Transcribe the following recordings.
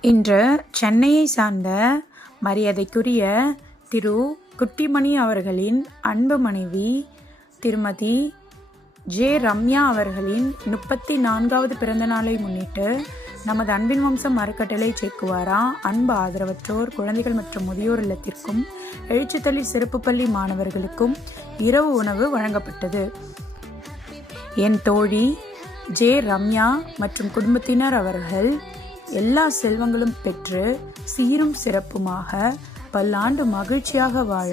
இன்று சென்னையை சார்ந்த மரியாதைக்குரிய திரு குட்டிமணி அவர்களின் அன்பு மனைவி திருமதி ஜே ரம்யா அவர்களின் முப்பத்தி நான்காவது பிறந்த நாளை முன்னிட்டு நமது அன்பின் வம்சம் அறக்கட்டளை சேக்குவாரா? அன்பு ஆதரவற்றோர் குழந்தைகள் மற்றும் முதியோர் இல்லத்திற்கும் எழுச்சித்தள்ளி சிறப்பு பள்ளி மாணவர்களுக்கும் இரவு உணவு வழங்கப்பட்டது. என் தோழி ஜே ரம்யா மற்றும் குடும்பத்தினர் அவர்கள் எல்லா செல்வங்களும் பெற்று சீரும் சிறப்புமாக பல்லாண்டு மகிழ்ச்சியாக வாழ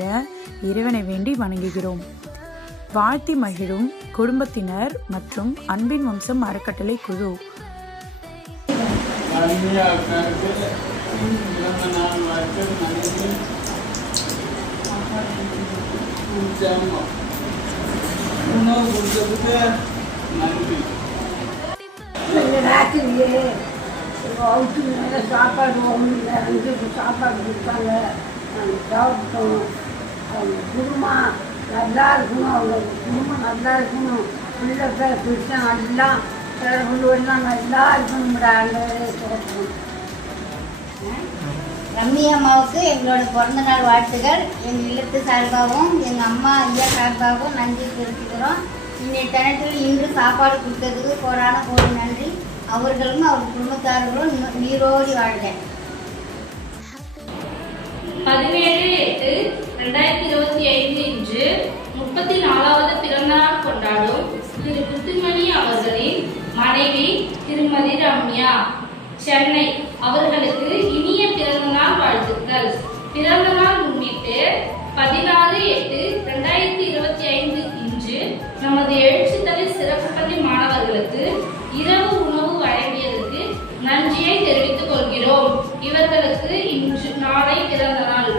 இறைவனை வேண்டி வணங்குகிறோம். வாழ்த்தி மகிழும் குடும்பத்தினர் மற்றும் அன்பின் வம்சம் அறக்கட்டளை குழு. உணவு கொடுத்ததுக்கு நன்றி. இந்த மேலே சாப்பாடு ஒன்றும் சாப்பாடு கொடுத்தாங்க. நாங்கள் சாப்பிட்டோம். அவங்க குடும்பம் நல்லா இருக்கணும். அவங்க குடும்பம் நல்லா இருக்கணும். பிள்ளை பேர் பிடிச்சா நல்லா பிள்ளை எல்லாம் நல்லா இருக்கணும்டா. அந்த சொல்கிறோம் ரம்மி அம்மாவுக்கு எங்களோட பிறந்த நாள் வாழ்த்துகள் எங்கள் இல்லத்து சார்பாகவும் எங்கள் அம்மா ஐயா சார்பாகவும் நன்றி தெரிவிக்கிறோம் இன்னைய தினத்தில் இன்று சாப்பாடு கொடுத்ததுக்கு போராட கோடி நன்றி. அவர்களும் அவர் குடும்பத்தார்களும் நீரோடி வாழ்க. பதினேழு எட்டு ரெண்டாயிரத்தி இருபத்தி ஐந்து இன்று முப்பத்தி நாலாவது பிறந்தநாள் கொண்டாடும் திரு புத்துமணி அவர்களின் மனைவி திருமதி ரம்யா. சென்னை அவர்களுக்கு இனிய தெரிவித்துக் கொள்கிறோம். இவர்களுக்கு இன்று நாளை பிறந்த நாள்